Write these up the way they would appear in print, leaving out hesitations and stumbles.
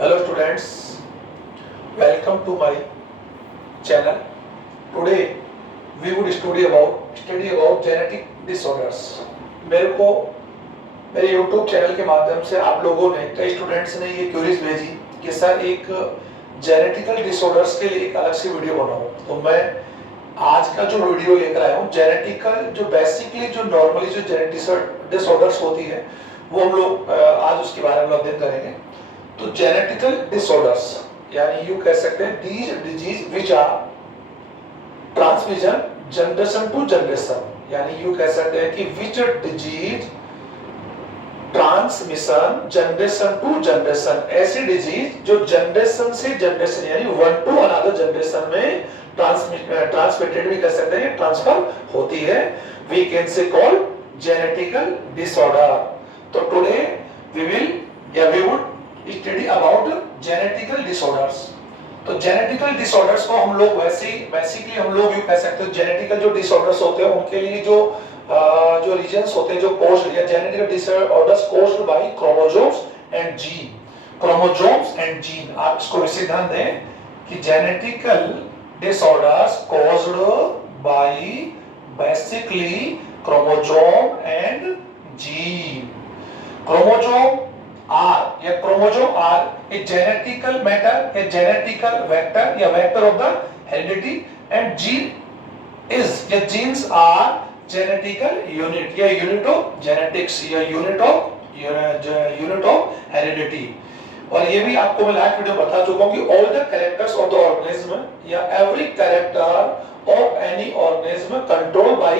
Hello students, welcome to my channel. Today we would study about genetic disorders. मेरे को मेरे YouTube channel के माध्यम से आप लोगों ने कई स्टूडेंट्स ने ये क्वेरीज भेजी कि सर एक जेनेटिकल डिसऑर्डर्स के लिए एक अलग से वीडियो बनाओ। तो मैं आज का जो वीडियो लेकर आया हूँ जेनेटिकल जो बेसिकली जो नॉर्मली जो जेनेटिक डिसऑर्डर्स होती है वो हम लोग आज उसके बारे में अध्ययन करेंगे। तो जेनेटिकल डिसऑर्डर्स यानी यू कह सकते हैं these disease which are transmission generation to generation, यानी यू कह सकते हैं कि which disease transmission generation to generation, ऐसी डिजीज जो जनरेशन से जनरेशन यानी वन टू अनदर जनरेशन में ट्रांसमिटेड भी कर सकते हैं, ट्रांसफर होती है। We can say call genetical disorder. तो today we would study about genetical disorders. तो जेनेटिकल डिसऑर्डर्स को हम लोग बेसिकली हम लोग यू कह सकते हैं जेनेटिकल जो डिसऑर्डर्स होते हैं उनके लिए जो रीजंस होते हैं जो कॉज्ड या genetical disorders caused by chromosomes and gene, chromosomes and gene. आप इसको वैसे ध्यान दें कि genetical disorders caused by basically chromosome and gene. Chromosome are a genetical matter, a genetical vector, a vector of the heredity, and genes are genetical unit, a unit of genetics, a unit of heredity। और ये भी आपको मैं last video बता चुका हूँ कि all the characters of the organism या every character of any organism controlled by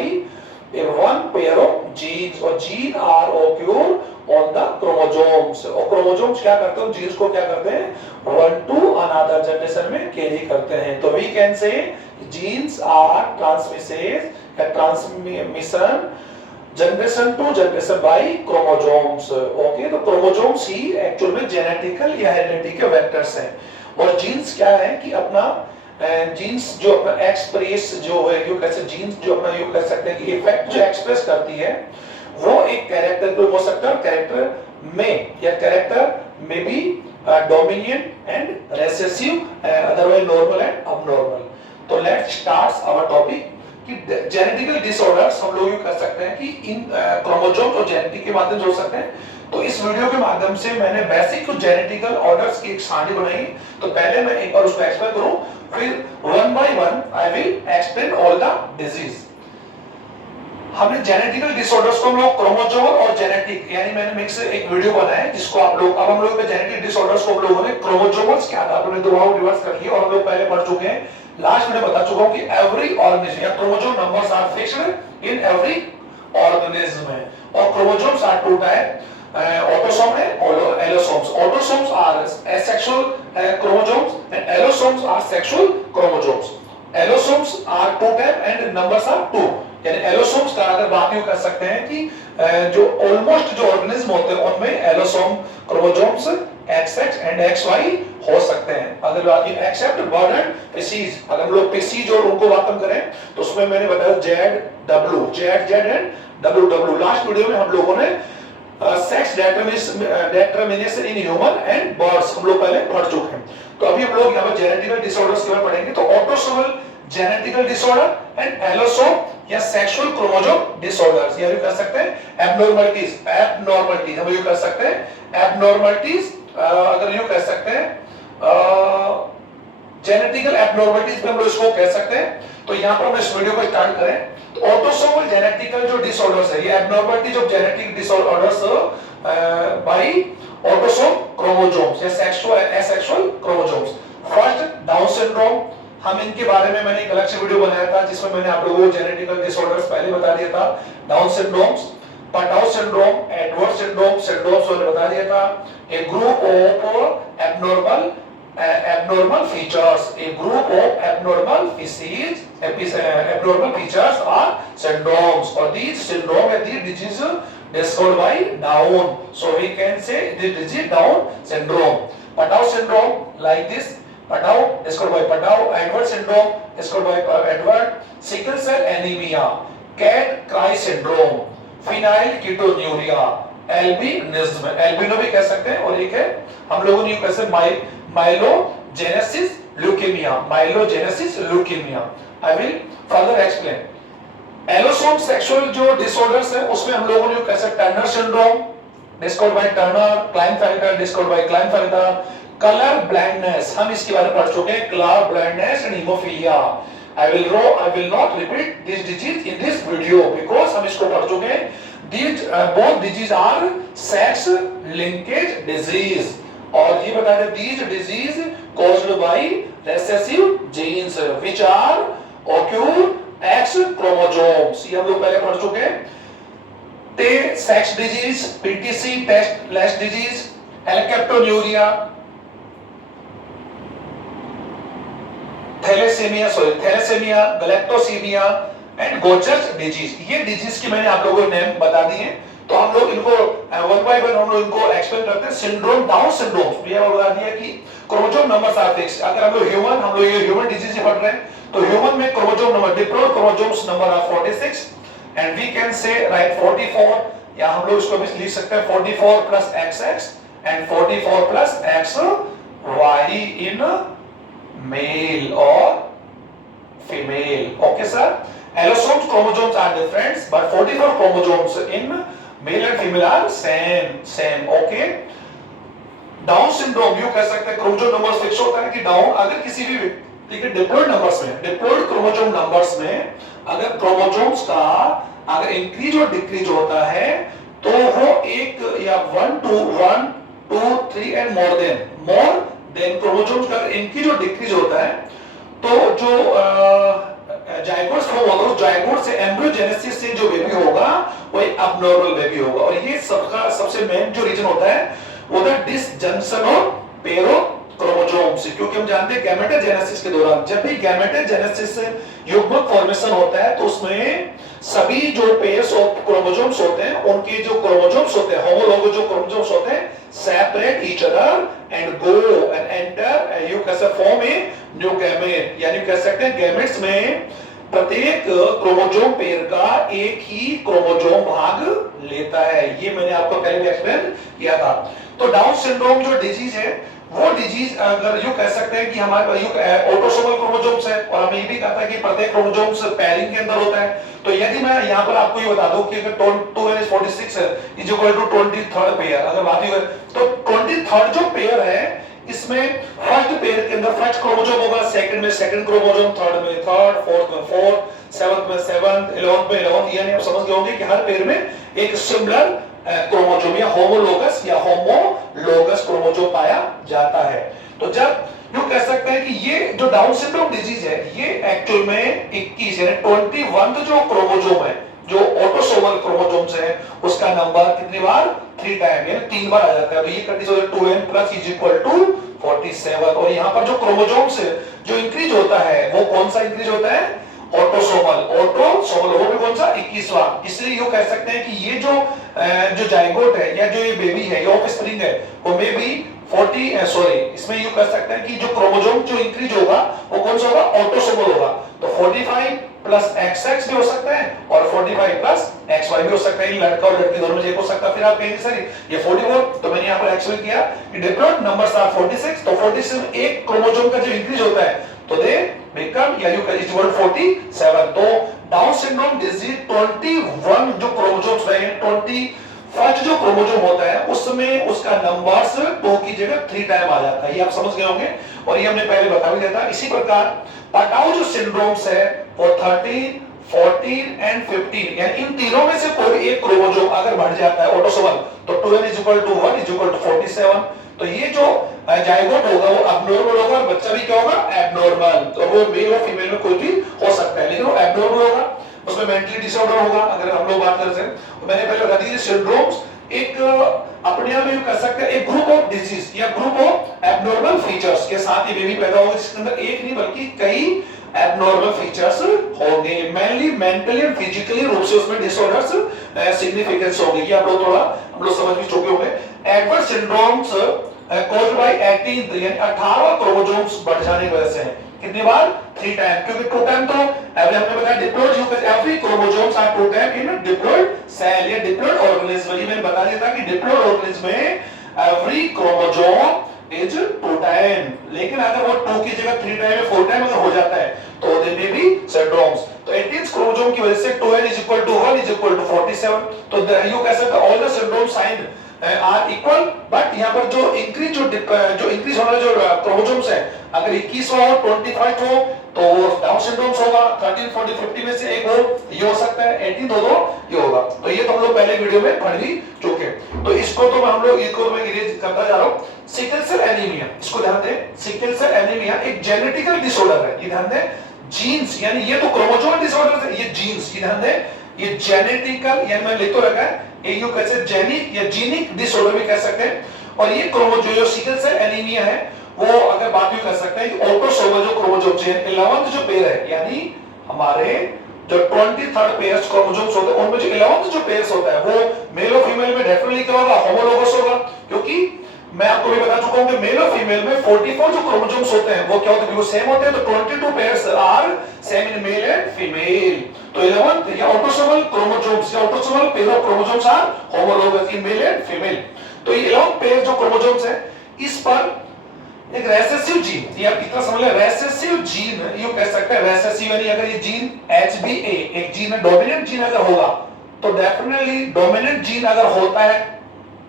a one pair of genes, और gene are occur on the chromosomes। और chromosomes क्या करते हैं, genes को क्या करते हैं one to another generation में कैरी करते हैं। तो we can say genes are transmission generation to generation by chromosomes. Okay, तो क्रोमोसोम्स ही एक्चुअल में जेनेटिकल या हेरेडिटी के वेक्टर्स हैं। और जीन्स क्या है कि अपना जीन्स जो अपना एक्सप्रेस जो है यू कैसे जीन्स जो अपना यू कह सकते हैं कि इफेक्ट जो एक्सप्रेस करती है वो एक कैरेक्टर को हो सकता है, कैरेक्टर में या कैरेक्टर में भी dominant and recessive, otherwise normal and abnormal. तो लेट्स स्टार्ट आवर टॉपिक कि जेनेटिकल डिसऑर्डर्स हम लोग ये कह सकते हैं कि इन क्रोमोसोम्स और जेनेटिक के माध्यम से हो सकते हैं। तो इस वीडियो के माध्यम से मैंने बेसिक कुछ जेनेटिकल ऑर्डर्स की एक सारणी बनाई। तो पहले मैं एक बार उसको एक्सप्लेन करूं, फिर one by one I will explain all the disease. हमने जेनेटिकल डिसऑर्डर्स को हम लोग क्रोमोसोमल और जेनेटिक यानी मैंने मिक्स एक वीडियो बनाया है जिसको आप लोग अब हम लोग जेनेटिक डिसऑर्डर्स को हम लोगों ने क्रोमोसोमल्स क्या था आपने दोबारा रिवर्स कर लिया और हम लोग पहले पढ़ चुके हैं। लास्ट में बता चुका हूं कि एवरी ऑर्गेनिज्म या chromosome numbers are fixed in every organism है। और chromosomes are two type, autosome है और allosomes. Autosomes are asexual chromosomes and allosomes are sexual chromosomes. Allosomes are two type and numbers are two. यानी allosomes का अगर बात यूं कर सकते हैं कि जो ऑलमोस्ट जो ऑर्गेनिज्म होते हैं उनमें allosome chromosomes XX and XY हो सकते हैं। अगर बात एक्सेप्ट बर्ड एंड पीसीज, अगर हम लोग पीसीज और उनको बात करें तो उसमें मैंने बताया Z and WW। Last video में हम लोगों ने sex determination in human and birds हम लोग पहले पढ़ चुके हैं। तो अभी हम लोग यहाँ पर जेनेटिकल डिसऑर्डर्स के बारे में पढ़ेंगे। तो autosomal genetical disorder and allosome या सेक्सुअल क्रोमोसोम डिसऑर्डर्स, या भी कर सकते हैं एब्नॉर्मलिटीज हम यूं कर सकते हैं एब्नॉर्मलिटीज, अगर यूं कह सकते हैं जेनेटिकल एब्नॉर्मलिटीज में हम लोग इसको कह सकते हैं। तो यहां पर हम इस वीडियो को स्टार्ट करें तो ऑटोसोमल जेनेटिकल जो डिसऑर्डर्स है ये abnormalities of genetic disorders by autosome chromosomes या sexual asexual chromosomes. First Down syndrome, हम इनके बारे में मैंने एक अलग से वीडियो बनाया था जिसमें मैंने आप लोगों को जेनेटिकल डिसऑर्डर्स पहले बता दिया था। Down syndromes, Patau syndrome, Edward syndromes मैंने बता दिया था। A group of abnormal features, a group of abnormal features are syndromes, or these syndrome and these diseases described by Down. So we can say this disease Down syndrome. Patau syndrome like this, Patau described by Patau, Edward syndrome described by Edward, sickle cell anemia, cat cry syndrome, phenylketonuria, albinism, albino भी कह सकते हैं, और एक है हम लोगों ने कैसे myelogenesis leukaemia, myelogenesis leukaemia. I will further explain. Allosome sexual जो डिसऑर्डर्स है उसमें हम लोगों ने कैसे Turner syndrome discovered by Turner, Klinefelter discovered by Klinefelter, colour blindness हम इसके बारे में पढ़ चुके हैं, colour blindness and haemophilia. I will not repeat this disease in this video because हम इसको पढ़ चुके हैं। These both disease are sex linkage disease, और ये बताया these disease caused by recessive genes which are occur X chromosomes, ये हम लोग पहले पढ़ चुके हैं। Sex disease, PTC test disease, alkaptonuria, thalassaemia, galactosaemia and Gaucher's disease, ये डिजीज की मैंने आप लोगों को नेम बता दी है। तो हम लोग इनको वन बाय वन हम लोग इनको एक्सप्लेन करते हैं। सिंड्रोम, डाउन सिंड्रोम, ये बता दिया कि क्रोमोसोम नंबर्स आर फिक्स। अगर हम लोग ये ह्यूमन डिजीज पढ़ रहे हैं तो ह्यूमन में chromosome number, diploid chromosomes number are 46 and we can say write 44, या हम लोग इसको भी लिख सकते हैं 44 plus XX and 44 plus XY in male और female. Okay sir, allosomes chromosomes are different but 44 chromosomes in male and female are same। Okay, down syndrome you कह सकते हैं क्रोमोसोम नंबर्स फिक्स होता है कि डाउन, अगर किसी भी ठीक है डिप्लॉइड नंबर्स में, डिप्लॉइड क्रोमोसोम नंबर्स में अगर क्रोमोसोम्स का अगर इंक्रीज और डिक्रीज होता है तो वो एक या 1 2 3 एंड मोर देन क्रोमोसोम्स का इंक्रीज और डिक्रीज होता है तो जो जायगोट्स फॉर्म होगा, उस जायगोट से एम्ब्रियोजेनेसिस से जो बेबी होगा वो एक अबनॉर्मल बेबी होगा। और ये सबका सबसे मेन जो रीजन होता है वो है डिसजंक्शन ऑफ पेरो क्रोमोसोम्स, क्योंकि हम जानते हैं गैमेटोजेनेसिस के दौरान जब भी गैमेटोजेनेसिस से युग्मक फॉर्मेशन होता है तो उसमें सभी जो पेयर्स ऑफ क्रोमोसोम्स होते हैं उनके जो क्रोमोसोम्स होते हैं, होमोलोगस जो क्रोमोसोम्स होते हैं, separate each other and go and enter you कैसे फॉर्म ए न्यू गैमेट, यानी कह सकते हैं गैमेट्स में प्रत्येक क्रोमोसोम पेयर का एक ही क्रोमोसोम भाग लेता है। ये मैंने आपको पहले भी एक्सप्लेन किया था। तो डाउन सिंड्रोम जो डिजीज है वो डिजीज अगर यू कह सकते हैं कि हमारे ऑटोसोमल क्रोमोसोम्स है, और हमें ये भी कहता है कि प्रत्येक क्रोमोसोम्स पेयरिंग के अंदर होता है। तो यदि मैं यहाँ पर आपको ये बता दूं कि अगर 2n=46 है is equal to 23rd pair, अगर बात ही तो 23rd जो पेयर है इसमें फर्स्ट पेयर के अंदर फर्स्ट क्रोमोसोम होगा, सेकंड में सेकंड क्रोमोसोम, थर्ड में थर्ड, फोर्थ में फोर्थ, सेवंथ में सेवंथ, 11th में 11th, यानी आप समझ गए होंगे कि हर पेयर में एक सिमिलर क्रोमोसोम या होमोलोगस क्रोमोसोम पाया जाता है। तो जब यू कह सकते हैं कि ये जो डाउन सिंड्रोम डिजीज है ये एक्चुअल में 21 यानी 21 जो क्रोमोसोम है, जो ऑटोसोमल क्रोमोसोम्स है उसका नंबर कितनी बार 3 टाइम यानी 3 बार आ जाता है। तो ये कंडीशन है 2n plus is equal to 47। और यहाँ पर जो क्रोमोसोम्स जो इंक्रीज होता है वो कौन सा इंक्रीज होता है, ऑटोसोमल वो भी कौन सा 21वां। इसलिए यू कह सकते हैं कि ये जो जायगोट है या जो ये बेबी है या ऑफस्प्रिंग है वो मे बी 40 इसमें यू कह सकते हैं कि जो क्रोमोसोम जो इंक्रीज होगा वो कौन सा होगा, ऑटोसोमल होगा। तो 45 प्लस XX भी हो सकता है और 45 प्लस XY भी हो सकता है, लड़का और लड़की दोनों में से एक हो सकता है। फिर आप कहेंगे सर ये 44, तो मैंने यहाँ पर एक्चुअली किया कि डिफरेंट नंबर्स आर 46, तो 46 में एक क्रोमोसोम का जो इंक्रीज होता है तो दे बिकम या यू कैन इक्वल 47। तो डाउन सिंड्रोम डिजीज 21 जो क्रोमोसोम्स रहे हैं, 21 जो क्रोमोसोम होता है उसमें उसका नंबर्स 2 की जगह 3 टाइम आ जाता है। ये आप समझ गए होंगे और ये हमने पहले बता भी दिया था। इसी प्रकार पाटाउ जो सिंड्रोम्स है वो 13, 14 एंड 15 यानी इन तीनों में से कोई एक क्रोमोसोम अगर बढ़ जाता है ऑटोसोमल तो 2n = 1 = 47। तो ये जो जायगोट होगा वो अबनॉर्मल होगा और बच्चा भी क्या होगा, एबनॉर्मल। तो वो मेल और फीमेल में कोई भी हो सकता है लेकिन वो एबनॉर्मल होगा, उसमें मेंटली डिसऑर्डर होगा। अगर हम लोग बात करते हैं तो मैंने पहले बता दी सिंड्रोम्स एक अपने आप में कह सकते हैं एक ग्रुप ऑफ डिजीज या ग्रुप ऑफ एबनॉर्मल फीचर्स के साथ ये बेबी पैदा होगा जिसके अंदर एक नहीं बल्कि कई एबनॉर्मल फीचर्स होंगे। मेनली मेंटली एंड फिजिकली रूप से उसमें डिसऑर्डर्स सिग्निफिकेंस होगी। ये आप लोग थोड़ा हम लोग समझ भी चुके होंगे। एडवर्स सिंड्रोम्स कॉज्ड बाय 18 यानी 18 क्रोमोसोम्स बढ़ जाने की वजह से है। कितनी बार? 3 टाइम, क्योंकि 2 टाइम तो हमने बताया diploid eukaryote, every chromosomes are 2 time in diploid cell या डिप्लॉयड ऑर्गेनिज्म। ये मैंने बता दिया था कि डिप्लॉयड ऑर्गेनिज्म में एवरी क्रोमोसोम इज 2 टाइम, लेकिन अगर वो 2 की जगह 3 टाइम या 4 टाइम अगर हो जाता है तो दे मे बी सिंड्रोम्स। तो 18th क्रोमोसोम की वजह से 2n = 1 = 47, तो यू कह सकते all the syndrome sign are equal, but यहाँ पर जो इंक्रीज होने वाले जो क्रोमोसोम्स है, अगर 21 हो 25 हो तो वो डाउन सिंड्रोम्स होगा, 13 40 50 में से एक हो, ये हो सकता है, 18 हो तो ये होगा। तो ये तो हम लोग पहले वीडियो में पढ़ भी चुके। तो इसको तो हम लोग इसको मैं इरेज करता जा रहा हूं। सिकल सेल एनीमिया, इसको ध्यान दें, सिकल सेल एनीमिया एक जेनेटिकल डिसऑर्डर है, ये ध्यान दें, जीन्स यानी ये तो क्रोमोसोमल डिसऑर्डर है, ये जीन्स, ये ध्यान दें, ये जेनेटिकल यानी मैं लिख तो रखा है, एक यू कैसे जेनिक या जीनिक डिसऑर्डर भी कह सकते हैं। और ये क्रोमोसोम जो सिकल सेल एनीमिया है वो अगर बात भी कर सकते हैं कि ऑटोसोमल जो क्रोमोसोम है 11th जो पेयर है, यानी हमारे जो 23rd पेयर्स क्रोमोसोम्स होते हैं उनमें जो 11th जो पेयर्स होता है वो मेल और फीमेल में डेफिनेटली क्या होगा? होमोलोगस होगा, क्योंकि मैं आपको भी बता चुका हूं कि मेल और फीमेल में 44 जो क्रोमोसोम्स होते हैं वो क्या होते हैं? वो सेम होते हैं, तो 22 pairs are same in male and female. तो 11th या ऑटोसोमल क्रोमोसोम्स या autosomal pair of chromosomes are homologous in male and female. तो ये 11th पेयर जो क्रोमोसोम्स है इस पर एक रेसेसिव जीन, ये आप इतना समझ ले, रेसेसिव जीन यू कह सकते हैं, रेसेसिव यानी अगर ये जीन HBA एक जीन है, डोमिनेंट जीन अगर होगा तो डेफिनेटली डोमिनेंट जीन अगर होता है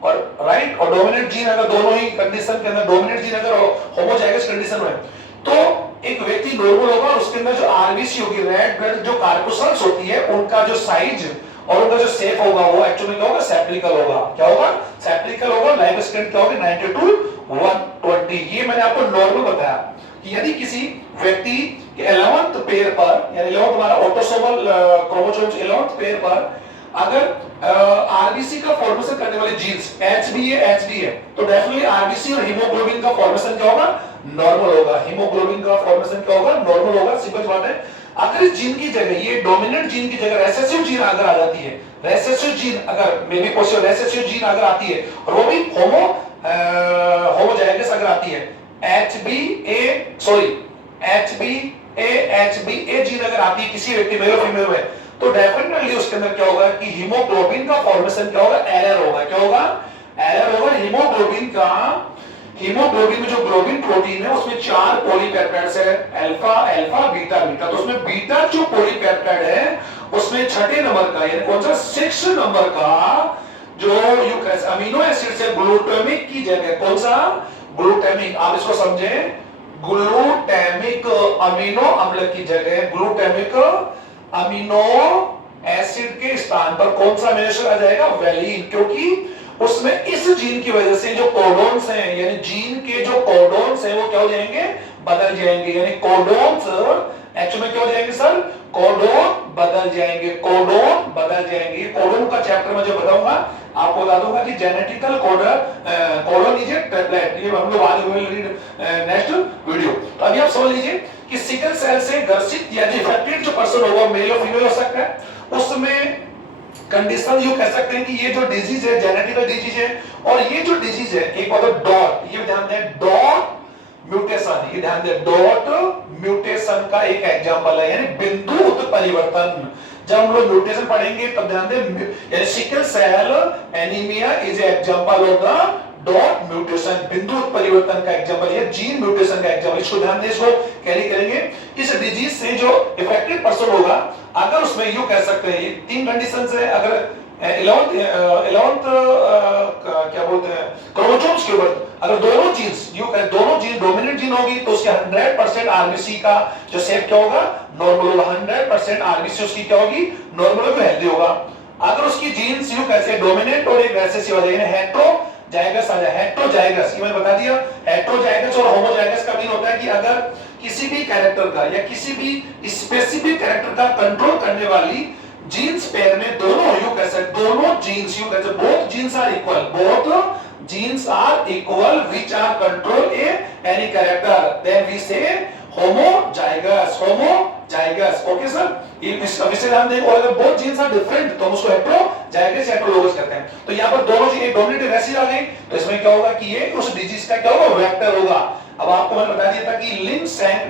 और राइट, और डोमिनेंट जीन अगर दोनों ही कंडीशन के अंदर डोमिनेंट जीन अगर होमोजाइगस कंडीशन में तो एक व्यक्ति नॉर्मल होगा और उसके अंदर जो आरबीसी होगी, रेड ब्लड जो कार्पुसल्स होती है उनका जो साइज और उनका जो शेप होगा वो एक्चुअली क्या होगा? सेप्टिकल होगा। क्या होगा? सेप्टिकल होगा। लाइफ स्ट्रेंथ क्या होगी? 90 to 120। ये मैंने आपको नॉर्मल बताया कि यदि किसी व्यक्ति के 11th पेयर पर यानी 11th हमारा ऑटोसोमल क्रोमोसोम्स 11th पेयर पर अगर आरबीसी का फॉर्मेशन करने वाले जीन्स HBA है तो डेफिनेटली आरबीसी और हीमोग्लोबिन का फॉर्मेशन क्या होगा? नॉर्मल होगा। हीमोग्लोबिन का फॉर्मेशन क्या होगा? नॉर्मल होगा। सिंपल बात है। अगर इस जीन की जगह ये डोमिनेंट जीन की जगह रेसेसिव जीन अगर आ जाती है, रेसेसिव जीन अगर may be possible recessive gene अगर आती है और वो भी होमोजाइगस अगर आती है, HBA जीन अगर आती है किसी व्यक्ति मेल और फीमेल में, तो डेफिनेटली उसके अंदर क्या होगा कि हीमोग्लोबिन का फॉर्मेशन क्या होगा? एरर होगा। क्या होगा? एरर होगा। हीमोग्लोबिन में जो ग्लोबिन प्रोटीन है उसमें 4 पॉलीपेप्टाइड्स है, अल्फा अल्फा बीटा बीटा। तो उसमें बीटा जो पॉलीपेप्टाइड है उसमें छठे नंबर का यानी कौन सा? 6 नंबर का जो अमीनो एसिड से ग्लूटामिक की जगह कौन सा? ग्लूटामिक। आप इसको समझें, ग्लूटामिक अमीनो अम्ल की जगह ग्लूटामिक अमीनो एसिड के स्थान पर कौन सा अमीनो एसिड आ जाएगा? वेलिन। क्योंकि उसमें इस जीन की वजह से जो कोडोन्स हैं यानी जीन के जो कोडोन्स हैं वो क्या हो जाएंगे? बदल जाएंगे। यानी कोडोन्स एक्चुअली में क्या हो जाएंगे सर? कोडोन बदल जाएंगे। कोडोन बदल जाएंगे। कोडोन का चैप्टर में जो बताऊंगा आपको बता दूंगा कि genetical codon is a template, ये हम लोग आगे नेक्स्ट वीडियो। तो अभी आप समझ लीजिए कि सिकल सेल से ग्रसित या इफेक्टेड जो पर्सन होगा मेल और फीमेल हो सकता है, उसमें कंडीशन यू कह सकते हैं कि ये जो डिजीज है जेनेटिकल डिजीज है, और ये जो डिजीज है एक बात डॉट, ये ध्यान दें, डॉट म्यूटेशन, ये ध्यान दें, डॉट म्यूटेशन का एक एग्जांपल है यानी बिंदु उत्परिवर्तन। जब हम लोग म्यूटेशन पढ़ेंगे तब ध्यान दें, यानी sickle cell anaemia is example of the dot mutation, बिंदु उत्परिवर्तन का एग्जांपल, ये जीन म्यूटेशन का एग्जांपल। इसको ध्यान दें, इसको कैरी करेंगे। इस डिजीज से जो इफेक्टेड पर्सन होगा अगर उसमें यू कह सकते हैं ये 3 कंडीशंस है, अगर 11th क्या बोलते हैं क्रोमोसोम्स के ऊपर अगर दोनों जीन डोमिनेंट जीन होगी तो उसके 100% आरबीसी का जो शेप क्या होगा? नॉर्मल होगा। 100% आरबीसी उसकी क्या होगी? नॉर्मल होगी, हेल्दी होगा। अगर उसकी जीन्स यू कैसे डोमिनेंट और एक रेसेसिव आ जाएगी, हेटेरोजाइगस आ जाए, हेटेरोजाइगस ये मैंने बता दिया। हेटेरोजाइगस और होमोजाइगस का मीन होता है कि अगर किसी भी कैरेक्टर का या किसी भी स्पेसिफिक कैरेक्टर का कंट्रोल करने वाली जीन्स पेयर में दोनों यू कैसे दोनों जीन्स यू कैसे both genes are equal, both genes are equal which are control any character, then we say homozygous. Okay sir, विशेष ध्यान दें, और अगर बोथ जीन्स आर डिफरेंट तो हम उसको हेटेरोजाइगस या हेटेरोलोगस कहते हैं। तो यहाँ पर दोनों जीन डोमिनेटिव रेसिस आ गई, तो इसमें क्या होगा कि ये उस डिजीज का क्या होगा, वेक्टर होगा। अब आपको मैंने बता दिया था कि लिंक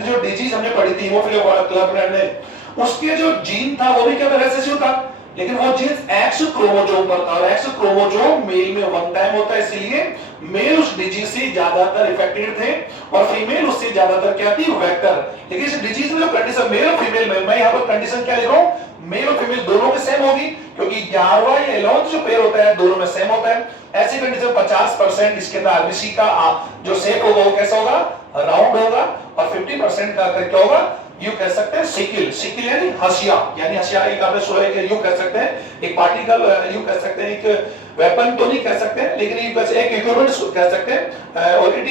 जो डिजीज हमने पढ़ी थी हीमोफिलिया क्लब में, उसके जो जीन था वो भी क्या था, रेसेसिव था, लेकिन वो जीन एक्स क्रोमोसोम पर था, और एक्स क्रोमोसोम मेल में वन टाइम होता है, इसलिए मेल उस डिजीज से ज्यादातर इफेक्टेड थे और फीमेल उससे ज्यादातर क्या थी, वेक्टर। लेकिन इस डिजीज में जो कंडीशन मेल और फीमेल में, मैं यहाँ पर कंडीशन क्या लिख रहा हूँ, मेल और फीमेल दोनों में सेम होगी, क्योंकि 11वां या 11वां जो पेयर होता है दोनों में सेम होता है। ऐसी कंडीशन 50% इसके अंदर आरबीसी का जो शेप होगा वो कैसा होगा, राउंड होगा, और 50% का क्या होगा, यू कह सकते हैं सिकिल। सिकिल यानी हसिया, यानी हसिया एक आपने सुना है कि यू कह सकते हैं एक पार्टिकल, यू कह सकते हैं एक वेपन तो नहीं कह सकते हैं, लेकिन यू कह एक इक्विपमेंट कह सकते हैं, और इट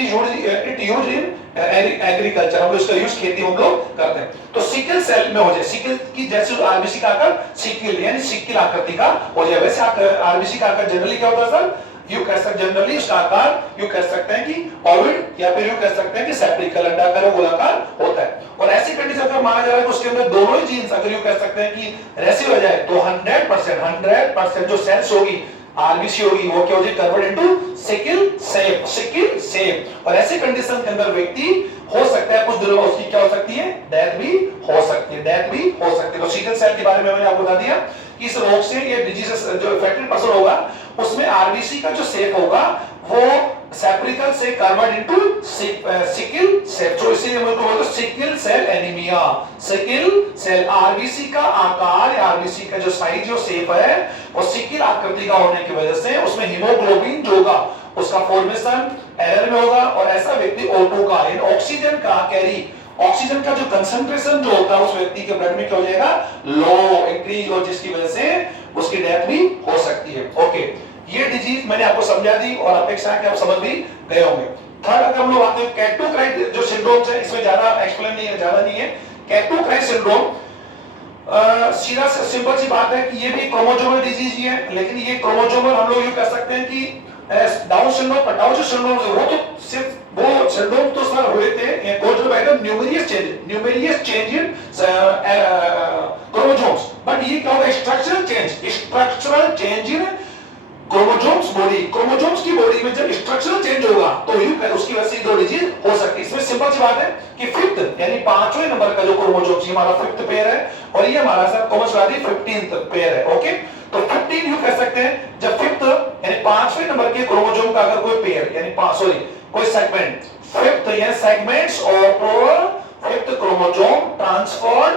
यूज्ड इन एग्रीकल्चर, हम लोग इसका यूज खेती हम लोग करते हैं। तो सिकिल सेल में हो जाए, सिकिल की जैसे आरबीसी का आकार सिकिल यानी सिकिल आकृति का हो जाए। वैसे आरबीसी का आकार जनरली क्या होता है सर, यू कह सकते जनरली उसका आकार यू कह सकते हैं कि ओविड, या फिर यू कह सकते हैं कि सेप्टिकल अंडाकार गोलाकार होता है। और ऐसी कंडीशन अगर माना जा रहा है कि उसके अंदर दोनों ही जीन्स अगर यू कह सकते हैं कि रेसिव हो जाए, तो 100% जो सेल्स होगी आरबीसी होगी वो क्या हो जाए, convert into sickle cell, sickle cell. और ऐसे कंडीशन के अंदर व्यक्ति हो सकता है कुछ दिनों में उसकी क्या हो सकती है, डेथ भी हो सकती है, डेथ भी हो सकती है। तो सिकल सेल के बारे में मैंने आपको बता दिया कि इस रोग से ये डिजीज जो इफेक्टेड पर्सन होगा उसमें आरबीसी का जो शेप होगा वो सेप्रिकल से कन्वर्ट इनटू सिकिल सेल, तो इसीलिए हम लोग बोलते हैं sickle cell anaemia. Sickle cell RBC का आकार, आरबीसी का जो साइज जो शेप है वो सिकिल आकृति का होने की वजह से उसमें हीमोग्लोबिन जो होगा उसका फॉर्मेशन एरर में होगा, और ऐसा व्यक्ति O2 का यानी ऑक्सीजन का कैरी, ऑक्सीजन का जो कंसंट्रेशन जो होता है उस व्यक्ति के ब्लड में क्या हो जाएगा, लो इंक्रीज, और जिसकी वजह से उसकी डेथ भी हो सकती है। ओके, ये डिजीज मैंने आपको समझा दी और अपेक्षा है कि आप समझ भी गए होंगे। थर्ड अगर हम लोग आते हैं कैटोक्राइट जो सिंड्रोम्स है, इसमें ज्यादा एक्सप्लेन नहीं है, ज्यादा नहीं है। कैटोक्राइट सिंड्रोम सीधा सिंपल सी बात है कि ये भी क्रोमोसोमल डिजीज ही है, लेकिन ये क्रोमोसोमल हम लोग ये कह सकते हैं कि डाउन सिंड्रोम, पटाउज सिंड्रोम वो तो सिर्फ वो सिंड्रोम तो सर हुए थे caused by the numerous change in chromosomes, but ये क्या होगा, structural change in chromosomes body, chromosomes की बॉडी में जब स्ट्रक्चरल चेंज होगा तो उसकी वजह से दो डिजीज हो सकती है। इसमें सिंपल सी बात है कि फिफ्थ यानी पांचवें नंबर का जो क्रोमोसोम्स हमारा फिफ्थ पेयर है, और ये हमारा सर कॉमर्शियली 15th पेयर है। ओके, तो 15 यू कह सकते हैं जब फिफ्थ यानी पांचवें नंबर के क्रोमोसोम का अगर कोई पेयर यानी कोई सेगमेंट फिफ्थ या segments of fifth chromosome transferred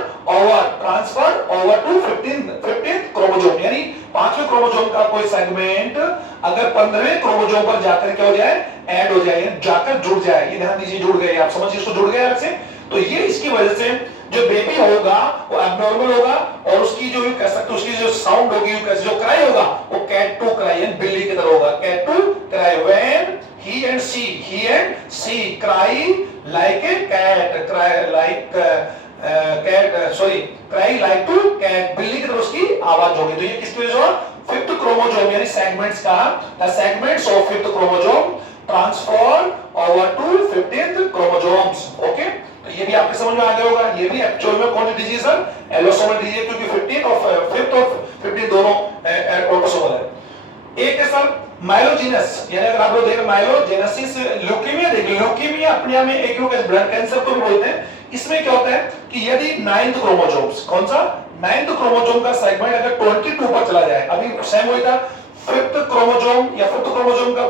over to 15th chromosome, यानी पांचवें क्रोमोसोम का कोई सेगमेंट अगर 15वें क्रोमोसोम पर जाकर क्या हो जाए, ऐड हो जाए, जाकर जुड़ जाए, ये ध्यान दीजिए, जुड़ गए, आप समझिए इसको, जुड़ गए आपसे, तो ये इसकी वजह से जो बेबी होगा वो एब्नॉर्मल होगा, और उसकी जो कह सकते उसकी जो साउंड होगी, जो क्राई होगा वो कैट टू क्राई बिल्ली की तरह होगा, cat to cry, when he and she cry like a cat, cry like cry like to cat, बिल्ली की तरह उसकी आवाज होगी। तो ये किसकी वजह से, फिफ्थ क्रोमोसोम यानी सेगमेंट्स का, the segments of fifth chromosome transfer over to 15th chromosomes। Okay, तो ये भी आपके समझ में आ गया होगा। ये भी एक्चुअल में कौन सी डिजीज है, एलोसोमल डिजीज, क्योंकि 15 और 5th और 15 दोनों ऑटोसोमल है। एक है सर माइलोजेनस, यानी अगर आप लोग देखें माइलोजेनेसिस, ल्यूकेमिया देखिए, ल्यूकेमिया अपने आप में एक ब्लड कैंसर को भी बोलते हैं। इसमें क्या होता है कि यदि 9th क्रोमोसोम्स, कौन सा 9th क्रोमोसोम का सेगमेंट अगर 22 पर चला जाए, अभी सेम हुआ था 5th क्रोमोसोम या 5th क्रोमोसोम का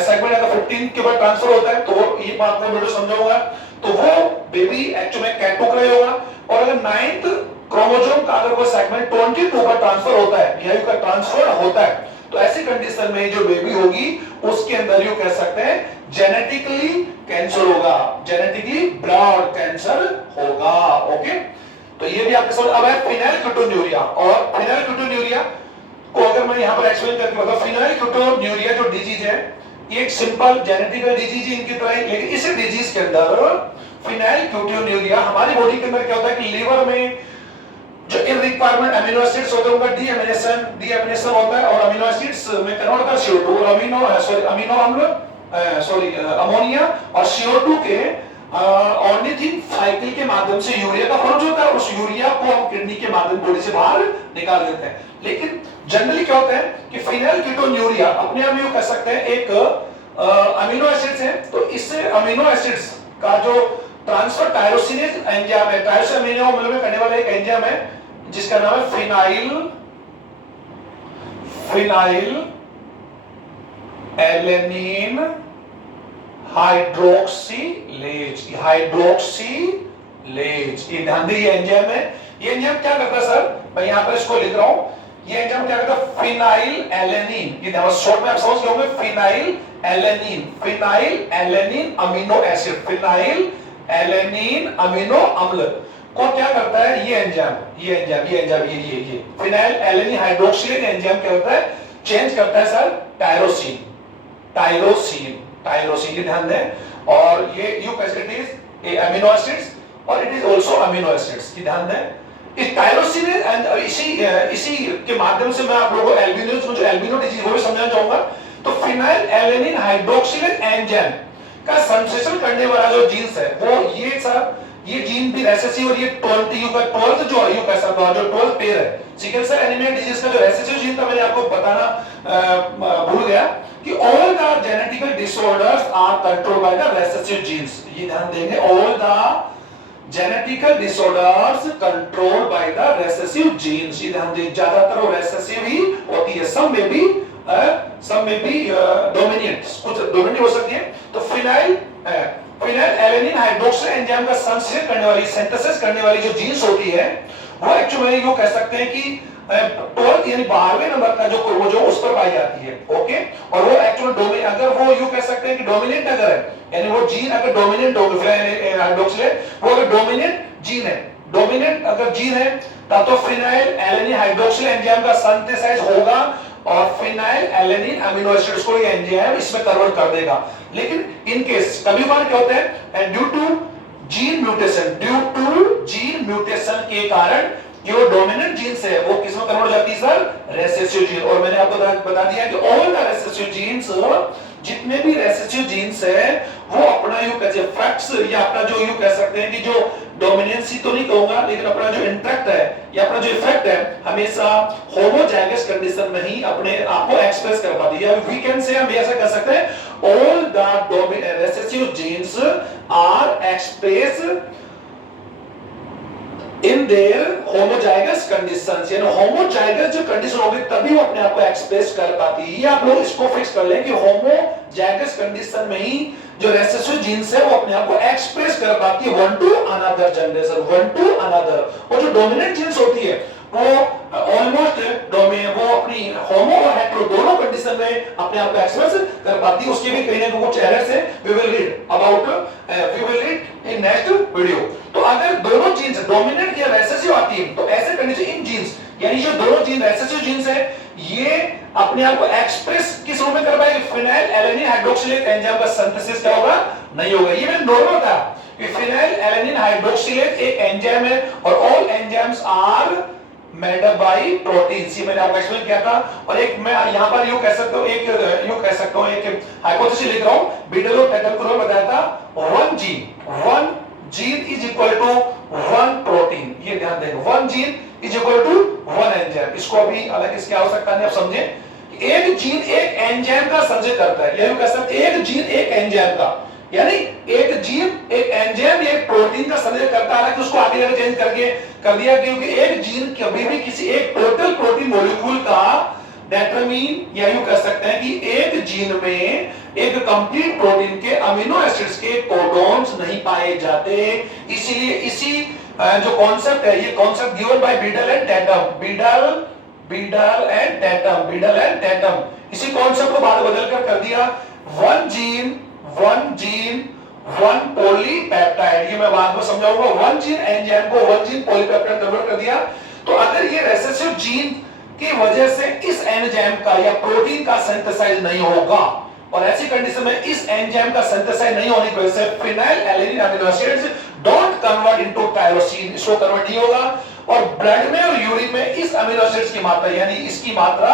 सेगमेंट अगर 15 के बाद ट्रांसफर होता है, तो ये बात मैं वीडियो समझाऊंगा, तो वो बेबी एक्चुअली में कैटोक्राई होगा। और अगर 9th क्रोमोसोम का अगर कोई सेगमेंट 22 पर ट्रांसफर होता है या का ट्रांसफर होता है, तो ऐसी कंडीशन में जो बेबी होगी उसके अंदर यू कह सकते हैं जेनेटिकली कैंसर होगा, जेनेटिकली ब्लड कैंसर होगा। ओके, तो ये भी आपके समझ। अब है फिनाइलकीटोन्यूरिया, और फिनाइलकीटोन्यूरिया को अगर मैं यहां पर एक्सप्लेन करके बताऊं, फिनाइलकीटोन्यूरिया जो डिजीज है ये एक सिंपल जेनेटिकल डिजीज है इनकी तरह, लेकिन इस डिजीज के अंदर फिनाइलकीटोन्यूरिया हमारी बॉडी के अंदर क्या होता है कि लीवर में जो इनरिक्वायरमेंट अमीनो एसिड्स होते हैं उनका डीएमिनेशन होता है, और अमीनो एसिड्स में कन्वर्ट कर CO2 और अमीनो अम्ल अमोनिया और CO2 के ऑर्निथिन साइकिल के माध्यम से यूरिया का फॉर्म होता है, उस यूरिया को हम किडनी के माध्यम बॉडी से बाहर निकाल देते हैं। लेकिन जनरली क्या होता है कि फिनाइल कीटोन यूरिया अपने आप में कह सकते हैं एक अमीनो एसिड्स है, तो इससे अमीनो एसिड्स का जो ट्रांसफर टायरोसिनेज एंजाइम है, टायरोसिन अमीनो अम्ल में करने वाला एक एंजाइम है जिसका नाम है फिनाइल एलेनिन हाइड्रोक्सीलेज। ये ध्यान दे, ये एंजाइम है। ये एंजाइम क्या करता है सर, मैं यहां पर इसको लिख रहा हूं, ये एंजाइम क्या करता है, फिनाइल एलेनिन, ये ध्यान शॉर्ट में आप समझ गए phenyl alanine amino acid, phenyl alanine amino अम्ल को क्या करता है ये enzyme phenyl alanine hydroxylase enzyme क्या होता है, चेंज करता है सर टायरोसिन, ये ध्यान दें। और ये यूक एसिड इज अमीनो एसिड्स और it is also amino acids, ये ध्यान दें। इस टायरोसिन एंड इसी के माध्यम से मैं आप लोगों को एल्बिनोज में जो एल्बिनो डिजीज वो भी समझाना चाहूंगा। तो फिनाइल एलेनिन हाइड्रोक्सिलेज एंजाइम का संश्लेषण करने वाला जो जीन्स है वो ये सर, ये जीन भी रेसेसिव और ये 12th जो यूक एसिड जो 12th पेयर है सिकल सेल एनीमिया डिजीज का जो रेसेसिव जीन था, मैंने आपको बताना भूल गया कि all the genetical disorders are controlled by the recessive genes। ये ध्यान देंगे, all the genetical disorders controlled by the recessive genes। ये ध्यान दें, ज्यादातर वो recessive ही होती है, some may be dominant, कुछ dominant हो सकती है। तो फिनाइल एलेनिन हाइड्रोक्सिलेज एंजाइम का संश्लेषण करने वाली, सिंथेसिस करने वाली जो जीन्स होती है वो एक्चुअली ये कह सकते हैं कि 12 यानी 12वें नंबर का जो क्रोमोसोम उस पर पाई जाती है। ओके, और वो एक्चुअली अगर वो यूं कह सकते हैं कि डोमिनेंट अगर है, यानी वो जीन अगर डोमिनेंट हो हाइड्रोक्सिलेज, वो अगर डोमिनेंट जीन है, डोमिनेंट अगर जीन है तब तो फिनाइल एलेनिन हाइड्रोक्सिलेज एंजाइम का सिंथेसाइज होगा और फिनाइल एलेनिन अमीनो एसिड्स को ये एंजाइम इसमें कन्वर्ट कर देगा। लेकिन इन केस कभी बार क्या होता है, ड्यू टू जीन म्यूटेशन के कारण जो डोमिनेंट जीन्स है वो किसमें कन्वर्ट हो जाती है सर, रेसेसिव जीन। और मैंने आपको बता दिया कि ऑल द रेसेसिव जीन्स, जितने भी रेसेसिव जीन्स है वो अपना यूं कैसे फैक्ट्स या अपना जो यूं कह सकते हैं कि जो डोमिनेंसी तो नहीं कहूंगा, लेकिन अपना जो इंटरेक्ट है या अपना जो इफेक्ट है हमेशा होमोजाइगस कंडीशन में ही अपने आप को एक्सप्रेस कर पाती है। वी कैन से हम ऐसा कह सकते हैं all the recessive genes are express in their homozygous conditions, यानी होमोजाइगस जो कंडीशन होगी तभी वो अपने आप को एक्सप्रेस कर पाती है। ये आप लोग इसको फिक्स कर लें कि होमोजाइगस कंडीशन में ही जो रेसेसिव जीन्स है वो अपने आप को एक्सप्रेस कर पाती है one to another generation, one to another. और जो डोमिनेंट जीन्स होती है वो ऑलमोस्ट वो अपनी होमो और हेटेरो दोनों कंडीशन में अपने आप को एक्सप्रेस कर पाती है। उसके भी कहीं ना कहीं कुछ एरर्स है, we will read in next video. तो अगर दोनों जीन्स डोमिनेंट या रेसेसिव आती है तो ऐसे कंडीशन इन जीन्स, यानी जो दोनों जीन रेसेसिव जीन्स है ये अपने आप को एक्सप्रेस किस रूप में कर पाएंगे, फिनाइल एलेनिन हाइड्रोक्सिलेज एंजाइम का सिंथेसिस क्या होगा, नहीं होगा। ये मैंने नॉर्मल था कि फिनाइल एलेनिन हाइड्रोक्सिलेज एक एंजाइम है और all enzymes are made up by proteins, ये मैंने आपको एक्सप्लेन किया था। और एक मैं यहां पर यूं कह सकता हूं, एक हाइपोथेसिस लिख रहा हूं, बीटल और टेटल को बताया था one gene is equal to one protein. ये ध्यान दें, one gene is equal to one enzyme. इसको अभी अलग इसकी आवश्यकता नहीं, आप समझे। एक जीन एक एंजाइम का संश्लेषण करता है, या कह सकते एक जीन एक एंजाइम का, यानी एक जीन एक एंजाइम एक प्रोटीन का संश्लेषण करता है। उसको आगे आगे चेंज करके कर दिया क्योंकि एक जीन कभी भी किसी एक टोटल प्रोटीन मॉलिक्यूल का डेटरमीन, या यूं कह सकते हैं कि एक जीन में एक कंप्लीट प्रोटीन के अमीनो एसिड्स के कोडोन्स नहीं पाए जाते। इसीलिए इसी जो कॉन्सेप्ट है, ये concept given by Beadle and Tatum, इसी कॉन्सेप्ट को बाद बदल कर दिया वन जीन वन पॉलीपेप्टाइड। ये मैं बाद में समझाऊंगा। वन जीन एंजाइम को वन जीन पॉलीपेप्टाइड कन्वर्ट कर दिया। तो अगर ये रेसेसिव जीन की वजह से इस एंजाइम का या प्रोटीन का सिंथेसाइज नहीं होगा, और ऐसी कंडीशन में इस एंजाइम का सिंथेसाइज नहीं होने की वजह से phenyl alanine amino acids don't convert into tyrosine, इसको कन्वर्ट नहीं होगा। और ब्लड में और यूरिन में इस अमीनो एसिड्स की मात्रा, यानी इसकी मात्रा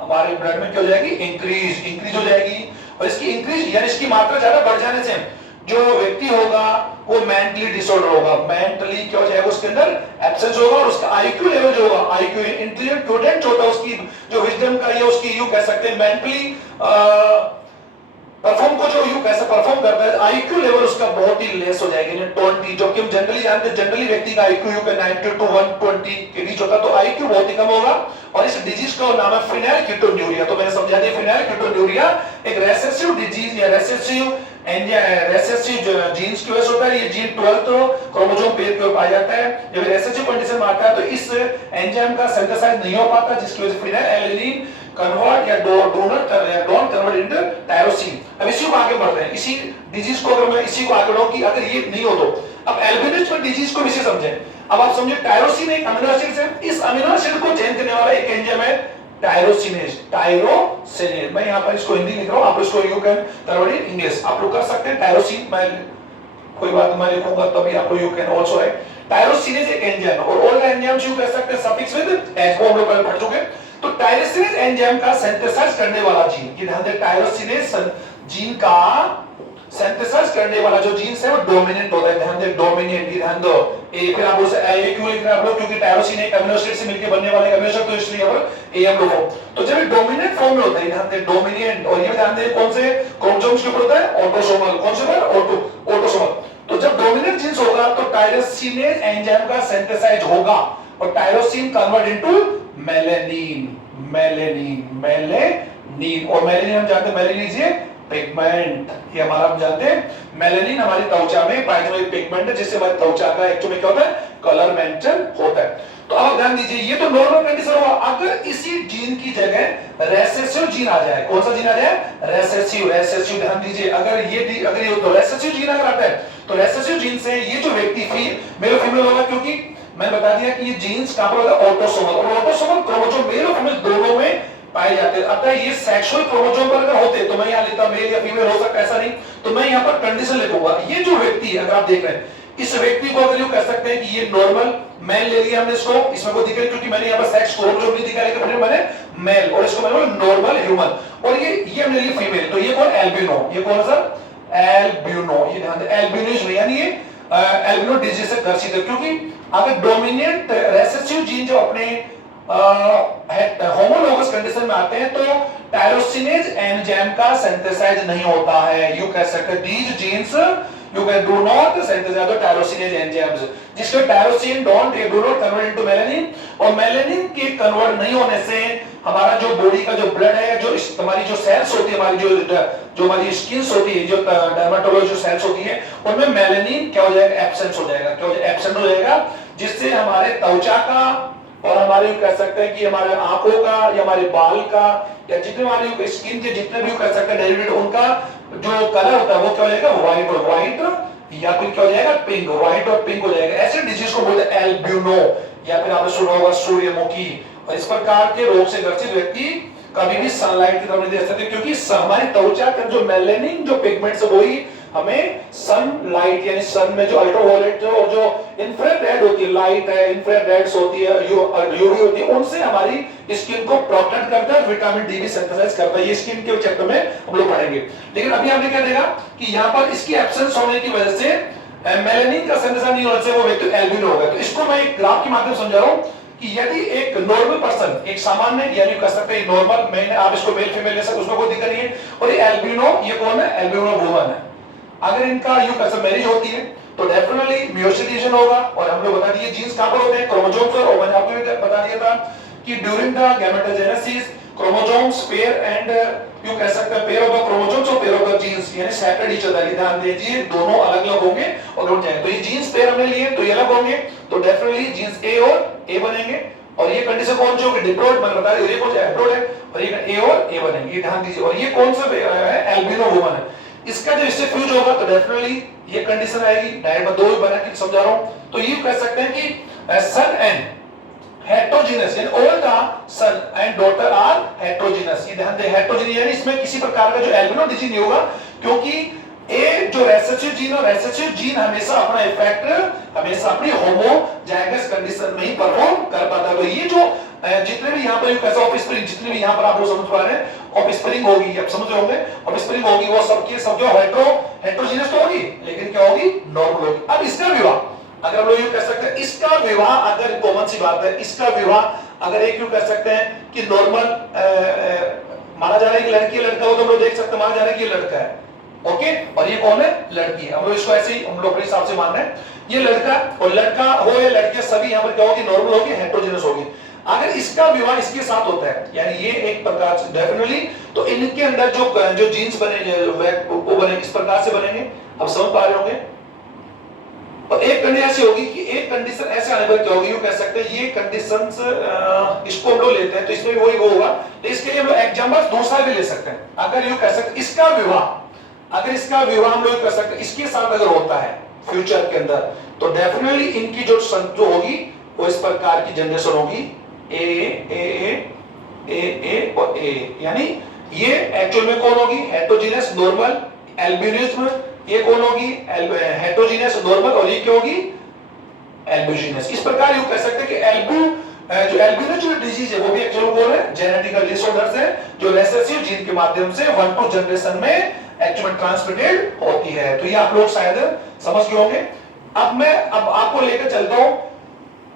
हमारे ब्लड में क्या हो जाएगी, इंक्रीज हो जाएगी। और इसकी इंक्रीज यानी इसकी मात्रा ज्यादा बढ़ जाने से जो व्यक्ति होगा वो मेंटली डिसऑर्डर होगा, मेंटली क्या हो जाएगा, उसके अंदर एब्सेंस होगा, और उसका आईक्यू लेवल जो होगा, आईक्यू इंटेलिजेंट कोटेंट होता है, उसकी जो विजडम का या उसकी यूं कह सकते हैं मेंटली परफॉर्म को जो यू कैसे परफॉर्म करता है, आईक्यू लेवल उसका बहुत ही लेस हो जाएगा, 20, जो कि हम जनरली जानते हैं, जनरली व्यक्ति का आईक्यू यू का 90 टू 120 के बीच होता है, तो आईक्यू बहुत ही कम होगा। और इस डिजीज का नाम है फिनाइलकीटोन्यूरिया। तो मैंने समझा दिया, फिनाइलकीटोन्यूरिया एक रेसेसिव डिजीज या रेसेसिव जीन्स की वजह से होता है। ये जीन 12 क्रोमोसोम पेयर के ऊपर पाया जाता है। जब रेसेसिव कंडीशन में आता है तो इस एंजाइम का सिंथेसाइज नहीं हो पाता, जिसकी वजह से फिनाइलएलानिन कन्वर्ट या डोंट कन्वर्ट इनटू टायरोसिन। अब इसी को आगे बढ़ते हैं, इसी डिजीज को अगर मैं इसी को आगे बढ़ाऊं कि अगर ये नहीं हो तो अब एल्बिनिज्म डिजीज को इसे समझें। अब आप समझे टायरोसिन एक अमीनो एसिड है, इस अमीनो एसिड को चेंज करने वाला एक एंजाइम है टायरोसिनेज। मैं यहां पर इसको हिंदी लिख रहा हूं, आप इसको you can convert in English, आप लोग कर सकते हैं टायरोसिन, मैं कोई बात मैं लिखूंगा तभी आप you can also right. Tyrosinase एक एंजाइम और ऑल एंजाइम्स यू कह सकते हैं सफिक्स विद एज, वो हम लोग पहले पढ़ चुके। तो टायरोसिनेज एंजाइम का सिंथेसाइज करने वाला जीन, ये ध्यान दें, टायरोसिनेज जीन का सिंथेसाइज करने वाला जो जीन है वो डोमिनेंट होता है, ध्यान दें डोमिनेंट, ये ध्यान दो। ए फिर आप उसे ए क्यों लिख रहे हैं आप लोग, क्योंकि टायरोसिन एक अमीनो एसिड से मिलकर बनने वाला एक अमीनो एसिड, तो इसलिए यहाँ पर ए हम लोग। तो जब ये डोमिनेंट फॉर्म में होता है, ध्यान दें डोमिनेंट, और ये ध्यान दें कौन से क्रोमोसोम्स के ऊपर होता है, ऑटोसोमल, कौन से पर ऑटोसोमल। तो जब डोमिनेंट जीन्स होगा तो टायरोसिनेज एंजाइम का सिंथेसाइज होगा और टायरोसिन कन्वर्ट इनटू मेलेनिन, और मेलेनिन हम जानते हैं, मेलेनिन इज ए पिगमेंट, ये हमारा हम जानते हैं मेलेनिन हमारी त्वचा में पाया जाने वाला पिगमेंट है, जिससे हमारी त्वचा का एक्चुअली क्या होता है, कलर मेंटेन होता है। तो अब ध्यान दीजिए, ये तो नॉर्मल कंडीशन होगा। अगर इसी जीन की जगह रेसेसिव जीन आ जाए, कौन सा जीन आ जाए, रेसेसिव, ध्यान दीजिए, अगर ये तो रेसेसिव जीन अगर आता है तो रेसेसिव जीन से ये जो व्यक्ति मेल फीमेल होगा, क्योंकि मैंने बता दिया कि ये जीन्स कहां पर होता है, ऑटोसोमल, और ऑटोसोमल क्रोमोसोम मेल और फीमेल दोनों में पाए जाते हैं। अतः ये सेक्सुअल क्रोमोसोम पर अगर होते तो मैं यहां लिखता मेल या फीमेल हो सकता, ऐसा नहीं, तो मैं यहां पर कंडीशन लिखूंगा। ये जो व्यक्ति है अगर आप देख रहे हैं, इस व्यक्ति को अगर कह सकते हैं कि ये नॉर्मल मेल ले लिया हमने इसको, इसमें को दिख रहा है क्योंकि मैंने यहां पर सेक्स क्रोमोसोम नहीं दिखा, लेकिन मैंने मेल और इसको मैंने नॉर्मल ह्यूमन, और ये हमने ली फीमेल, तो ये कौन, एल्बिनो, ये कौन है सर, एल्बिनो, ये ध्यान दें एल्बिनिज्म, यानी ये एल्बिनो डिजीज से ग्रसित है। क्योंकि अगर डोमिनेंट रेसेसिव जीन जो अपने होमोलोगस कंडीशन में आते हैं तो टायरोसिनेज एंजाइम का सिंथेसाइज नहीं होता है, यू कह सकते हैं these genes you can do not synthesize the tyrosinase enzymes, जिसके tyrosine do not convert into melanin, और मेलानिन के कन्वर्ट नहीं होने से हमारा जो बॉडी का जो ब्लड है, जो हमारी जो सेल्स होती है, हमारी जो हमारी स्किन्स होती है, जो डर्मेटोलॉजी जो सेल्स होती है, उनमें मेलानिन क्या हो जाएगा, एब्सेंट हो जाएगा, क्या हो जाएगा, एब्सेंट हो जाएगा, जिससे हमारे त्वचा का और हमारे कह सकते हैं कि हमारे आंखों का या हमारे बाल का या जितने हमारे स्किन के जितने भी कह सकते हैं डेरिवेटिव, उनका जो कलर होता है वो क्या हो जाएगा, व्हाइट या फिर क्या हो जाएगा, पिंक, व्हाइट और पिंक हो जाएगा। ऐसे डिजीज को बोलते हैं एल्बिनो, या फिर आपने सुना होगा सूर्यमुखी। और इस प्रकार के रोग से ग्रसित व्यक्ति कभी भी सनलाइट की तरफ नहीं देख सकते, क्योंकि हमारी त्वचा का जो मेलेनिन जो पिगमेंट्स है वही हमें सनलाइट यानी सन में जो अल्ट्रावायलेट जो इंफ्रारेड होती है, लाइट है, इंफ्रारेड्स होती है, यूवी होती है, उनसे हमारी स्किन को प्रोटेक्ट करता है, विटामिन डी भी सिंथेसाइज करता है। ये स्किन के चैप्टर में हम लोग पढ़ेंगे। लेकिन अभी आपने क्या देखा कि यहाँ पर इसकी एब्सेंस होने की वजह से मेलानिन का सिंथेसाइज नहीं होने से वो व्यक्ति एल्बिनो हो गया। तो इसको मैं एक ग्राफ के माध्यम से समझा रहा हूं कि यदि एक नॉर्मल पर्सन, एक सामान्य यानी कह सकते हैं नॉर्मल, मैंने आप इसको मेल फीमेल ले सकते, उसमें कोई दिक्कत नहीं है। और ये एल्बिनो, ये कौन है, एल्बिनो वुमन है। अगर इनका यू कैसे मैरिज होती है तो डेफिनेटली म्यूचुअल डिवीजन होगा। और हम लोग बता दिए जीन्स कहां पर होते हैं, क्रोमोसोम्स पर, और मैंने आपको भी बता दिया था कि during the gametogenesis chromosomes pair and you कह सकते हैं पेयर ऑफ द क्रोमोसोम्स और पेयर ऑफ द जीन्स यानी सेपरेट ईच अदर। ध्यान दीजिए दोनों अलग-अलग होंगे और उठ जाएंगे। तो ये जीन्स पेयर हमने लिए तो ये अलग होंगे, तो डेफिनेटली जीन्स ए और ए बनेंगे। और ये कंडीशन कौन सी होगी, डिप्लॉइड, मैंने बता दिया, ये कौन सा हैप्लॉइड है, और ये ए और ए बनेंगे, ये ध्यान दीजिए। और ये कौन सा है, एल्बिनो वुमन है। इसका जब इससे फ्यूज होगा तो डेफिनेटली ये कंडीशन आएगी। डायरेक्ट मैं दो ही बना के समझा रहा हूं। तो ये कह सकते हैं कि सन एंड हेटेरोजेनस यानी all the son and daughter are heterogenous. ये ध्यान दें हेटेरोजेनस यानी इसमें किसी प्रकार का जो एल्बिनो डिजीज नहीं होगा, क्योंकि ए जो रेसेसिव जीन और रेसेसिव जीन हमेशा अपना इफेक्ट हमेशा अपनी होमोजाइगस कंडीशन में ही परफॉर्म कर पाता है। तो ये जो जितने भी यहाँ पर कैसा ऑफस्प्रिंग, जितने भी यहाँ पर आप लोग समझ पा रहे हैं ऑफस्प्रिंग होगी, आप समझ रहे होंगे ऑफस्प्रिंग होगी, वो सबके सब जो हेटेरोजेनस तो होगी, अगर हम लोग यूं कह सकते हैं इसका विवाह, अगर कॉमन सी बात है, इसका विवाह अगर एक यूं कह सकते हैं कि नॉर्मल माना जा रहा है कि लड़की लड़का हो, तो हम लोग देख सकते हैं माना जा रहा है कि ये लड़का है, ओके, और ये कौन है, लड़की है। हम लोग इसको ऐसे ही हम लोग अपने हिसाब से मान रहे हैं ये लड़का और लड़का हो या लड़के, सभी यहाँ पर क्या होगी, नॉर्मल होगी, हेटेरोजेनस होगी। अगर इसका विवाह इसके साथ होता है, यानी ये एक प्रकार से डेफिनेटली, तो इनके अंदर जो जीन्स बने वो बने इस प्रकार से बनेंगे, अब समझ पा रहे होंगे। और एक कंडीशन ऐसी होगी कि एक कंडीशन ऐसे आने पर क्या होगी, यूं कह सकते हैं ये कंडीशंस, इसको हम लोग लेते हैं तो इसमें भी वही होगा, तो इसके लिए हम लोग एग्जांपल दूसरा भी ले सकते हैं। अगर यूं कह सकते हैं इसका विवाह, अगर इसका विवाह हम लोग कर सकते हैं इसके साथ अगर होता है फ्यूचर के अंदर, तो डेफिनेटली इनकी जो होगी वो इस प्रकार की जनरेशन होगी, ए ए ए ए ए और ए, यानी ये एक्चुअल में कौन होगी, हेटेरोजेनस नॉर्मल एल्बिनिज्म, ये कौन होगी, हेटेरोजेनस नॉर्मल, और ये क्या होगी, एल्बिनिज्म। इस प्रकार यूं कह सकते हैं कि जो एल्बिनो जो डिजीज है वो भी एक्चुअली कौन है, जेनेटिकल डिसऑर्डर्स है जो रिसेसिव जीन के माध्यम से 1 to जनरेशन में एक्चुअली ट्रांसमिटेड होती है। तो ये आप लोग शायद समझ गए होंगे। अब मैं आपको लेकर चलता हूं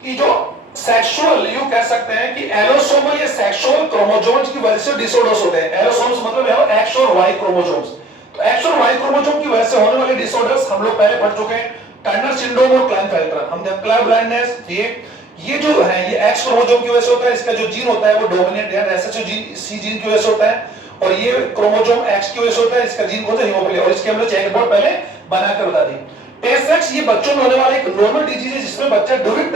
कि जो सेक्सुअल, यूं कह सकते हैं कि एलोसोमल या सेक्सुअल क्रोमोसोम्स की वजह से डिसऑर्डर्स होते हैं। एलोसोम्स मतलब है एक्स और वाई क्रोमोसोम्स, तो एक्स और वाई क्रोमोसोम की वजह से होने वाले डिसऑर्डर्स हम लोग पहले पढ़ चुके हैं, टर्नर सिंड्रोम और क्लाइनफेल्टर। हम कलर ब्लाइंडनेस, ये जो है ये एक्स क्रोमोसोम की वजह से होता है, इसका जो जीन होता है वो डोमिनेंट या रिसेसिव जीन सी जीन की वजह से होता है, और ये क्रोमोसोम एक्स की वजह से होता है, इसका जीन कौन सा, हीमोफिलिया, और इसके हमने चेक बोर्ड पहले बनाकर बता दी। टेस्ट सेक्स ये बच्चों में होने वाला एक नॉर्मल डिजीज है जिसमें बच्चा ड्यूरिंग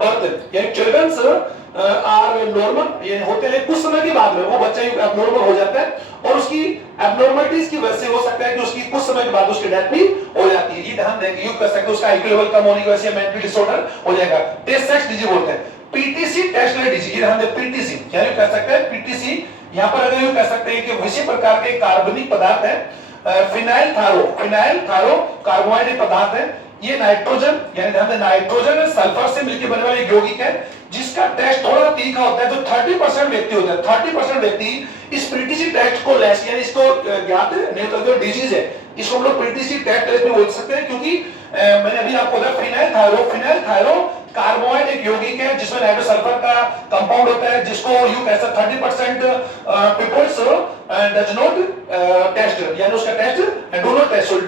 बर्थ यानी चिल्ड्रंस आर नॉर्मल, ये होते हैं कुछ समय के बाद में वो बच्चा एबनॉर्मल हो जाता है, और उसकी एबनॉर्मलिटीज की वजह से हो सकता है कि उसकी कुछ समय के बाद उसकी डेथ भी हो जाती है। ये ध्यान देंगे, यूं कर सकते हैं उसका आईक्यू लेवल कम होने की वजह से मेंटल डिसऑर्डर हो जाएगा। टेस्ट सेक्स डिजीज बोलते हैं। पीटीसी टेस्ट डिजीज, ये ध्यान दें, पीटीसी यानी कह सकते हैं पीटीसी, यहां पर अगर यूं कह सकते हैं कि किसी प्रकार के कार्बनिक पदार्थ है, फिनाइल थारो कार्बोहाइड्रेट पदार्थ है, ये नाइट्रोजन यानी ध्यान दें नाइट्रोजन और सल्फर से मिलकर बनने वाला एक यौगिक है जिसका टेस्ट थोड़ा तीखा होता है। जो 30% व्यक्ति होते हैं, 30% व्यक्ति इस पीटीसी टेस्ट को लेस यानी इसको ज्ञात नहीं होता जो डिजीज है, इसको हम लोग पीटीसी टेस्ट भी बोल सकते हैं, क्योंकि मैंने अभी आपको बताया फिनाइल थायरो कार्बोहाइड एक यौगिक है जिसमें नाइट्रोसल्फर का कंपाउंड होता है, जिसको यू कैसा 30% पीपल्स डज नॉट टेस्ट, यानी उसका taste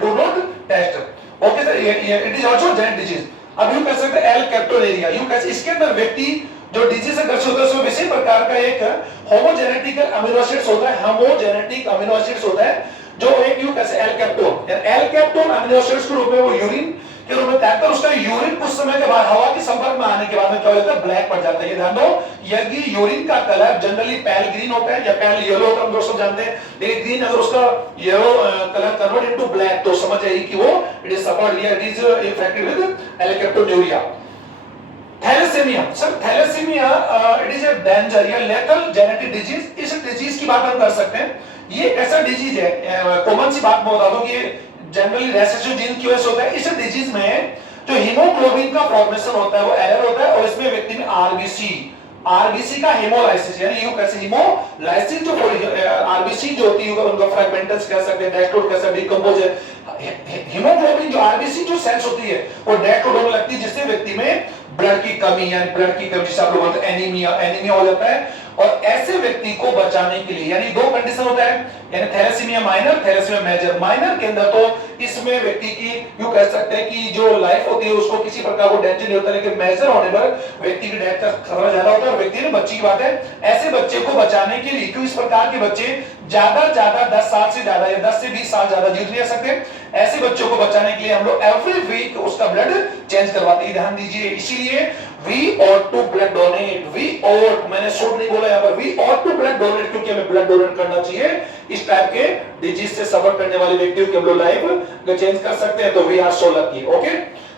do not taste. Okay sir, it is also genetic disease. अब यू कह सकते हैं एल कैप्टोलेरिया, यू कैसे इसके अंदर व्यक्ति जो डिजीज से ग्रसित होता है उसमें इसी प्रकार का एक होमोजेनेटिक अमीनो एसिड्स होता है, होमोजेनेटिक अमीनो एसिड्स होता है जो एक यू कैसे एल कैप्टोन अमीनो एसिड्स के रूप में वो यूरिन के रूप में तैरता है। उसका यूरिन कुछ समय के बाद हवा के संपर्क में आने के बाद में क्या हो जाता है, ब्लैक पड़ जाता है। ये ध्यान दो, यदि यूरिन का कलर जनरली पेल ग्रीन होता है या पेल येलो होता है, हम दोस्तों जानते हैं, लेकिन ग्रीन अगर उसका yellow colour convert into black तो समझ जाइए कि वो इट इज सफर्ड या it is infected with alkaptonuria. Thalassaemia, sir thalassaemia it is a danger या लेथल जेनेटिक डिजीज। इस डिजीज की बात हम कर सकते हैं, ये ऐसा डिजीज है, कॉमन सी बात मैं बता दूं कि ये जनरली रेसेसिव जीन की वजह से होता है। इस डिजीज में जो हीमोग्लोबिन का फॉर्मेशन होता है वो एरर होता है, और इसमें व्यक्ति में आरबीसी का हेमोलाइसिस यानी यू कैसे हेमोलाइसिस जो आरबीसी जो होती है उनका फ्रैगमेंटल्स कह सकते हैं, डेस्ट्रोड कैसे डिकंपोज है। हीमोग्लोबिन जो आरबीसी जो सेल्स होती है वो डेस्ट्रोड होने लगती है, जिससे व्यक्ति में ब्लड की कमी यानी ब्लड की कमी जिसे आप लोग बोलते हैं एनीमिया हो जाता है। और ऐसे व्यक्ति को बचाने के लिए यानी दो कंडीशन होता है, यानी thalassaemia minor, thalassaemia major. Minor के अंदर तो इसमें व्यक्ति की यूं कह सकते हैं कि जो लाइफ होती है उसको किसी प्रकार को डेंजर नहीं होता, लेकिन मेजर होने पर व्यक्ति की डेथ का खतरा ज्यादा होता है। और व्यक्ति ने बच्ची की बात है, ऐसे बच्चे को बचाने के लिए, क्यों इस प्रकार के बच्चे ज्यादा 10 साल से ज्यादा या 10 से 20 साल ज्यादा जीवित नहीं रह सकते, ऐसे बच्चों को बचाने के लिए हम लोग एवरी वीक उसका ब्लड चेंज करवाते हैं। ध्यान दीजिए, इसीलिए we ought to blood donate, we ought, मैंने शुड नहीं बोला यहाँ पर, we ought to blood donate, क्योंकि हमें ब्लड डोनेट करना चाहिए इस टाइप के डिजीज से सफर करने वाले व्यक्तियों की हम लोग लाइफ चेंज कर सकते हैं। तो we are so lucky, okay?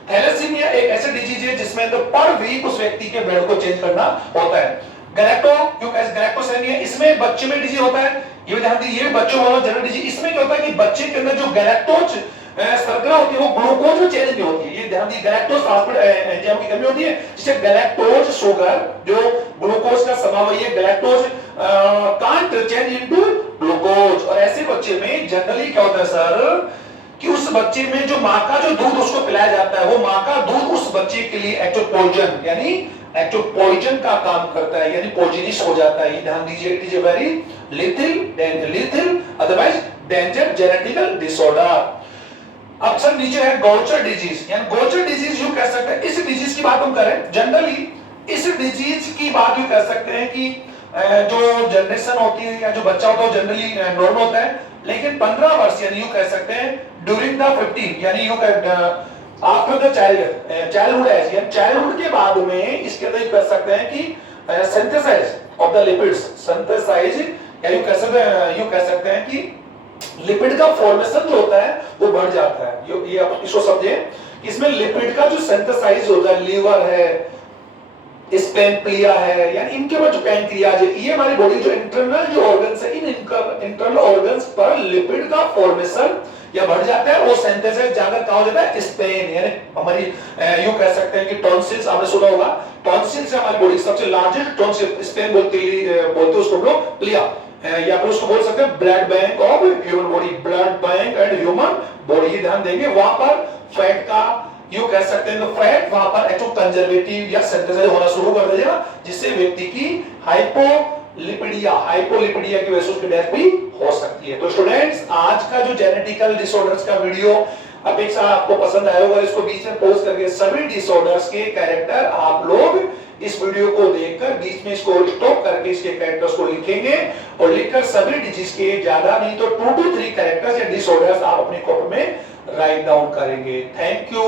Thalassaemia एक ऐसे डिजीज है जिसमें तो पर वीक उस व्यक्ति के ब्लड को चेंज करना होता है। गैलेक्टोसेमिया, इसमें बच्चे में डिजीज होता है, ये ध्यान दीजिए, बच्चों वाला जनरल डिजीज। इसमें क्या होता है कि बच्चे के अंदर जो गैलेक्टोज शर्करा होती है वो ग्लूकोज में चेंज नहीं होती है। ये ध्यान दीजिए, गैलेक्टोज फास्फेट एंजाइम की कमी होती है, जिससे गैलेक्टोज शुगर जो ग्लूकोज का समावयव है, galactose can't change into glucose. और ऐसे बच्चे में जनरली क्या होता है सर कि उस बच्चे में जो माँ का जो दूध उसको पिलाया जाता है, वो माँ का दूध उस बच्चे के लिए एक्चुअल पॉइजन यानी एक्चुअल पॉइजन का काम करता है, यानी पॉइजनिस हो जाता है। ध्यान दीजिए, it is a very lethal otherwise danger genetical disorder. अब सर नीचे है गौचर डिजीज, यानी गौचर डिजीज यूं कह सकते हैं, इस डिजीज की बात हम करें जनरली, इस डिजीज की बात यूं कह सकते हैं कि जो जनरेशन होती है या जो बच्चा होता है जनरली नॉर्मल होता है, लेकिन 15 वर्ष यानी यूं कह सकते हैं ड्यूरिंग द 15 यानी यूं आफ्टर द चाइल्डहुड एज, यानी चाइल्डहुड के बाद में इसके अंदर कह सकते हैं कि synthesise of the lipids, synthesise या यूं कह सकते हैं कि लिपिड का फॉर्मेशन जो होता है वो बढ़ जाता है। ये आप इसको समझे, इसमें लिपिड का जो सिंथेसाइज होता है, लीवर है, स्पेनप्लिया है, यानी इनके ऊपर जो पैनक्रियाज है, ये हमारी बॉडी जो इंटरनल जो ऑर्गन्स है, इन इंटरनल ऑर्गन्स पर लिपिड का फॉर्मेशन या बढ़ जाता है, वो सिंथेसाइज जाकर कहा हो जाता है स्पेन, यानी हमारी यूं कह सकते हैं कि टॉन्सिल्स आपने सुना होगा, टॉन्सिल्स हमारी बॉडी सबसे लार्जेस्ट टॉन्सिल, स्पेन बोलते उसको हम लोग प्लिया, या फिर उसको बोल सकते हैं blood bank of human body, blood bank and human body. ध्यान देंगे वहां पर फैट का यूं कह सकते हैं फैट वहां पर एक्चुअल कंजर्वेटिव या सिंथेसाइज होना शुरू कर देगा, जिससे व्यक्ति की हाइपोलिपिडिया की वजह से उसकी डेथ भी हो सकती है। तो स्टूडेंट्स, आज का जो जेनेटिकल डिसऑर्डर्स का वीडियो अपेक्षा आपको पसंद आया होगा, इसको बीच में पॉज करके सभी डिसऑर्डर्स के कैरेक्टर आप लोग इस वीडियो को देखकर बीच में इसको स्टॉप करके इसके कैरेक्टर्स को लिखेंगे, और लिखकर सभी डिजीज के ज्यादा नहीं तो 2 to 3 कैरेक्टर्स या डिसऑर्डर्स आप अपने कॉपी में राइट डाउन करेंगे। Thank you.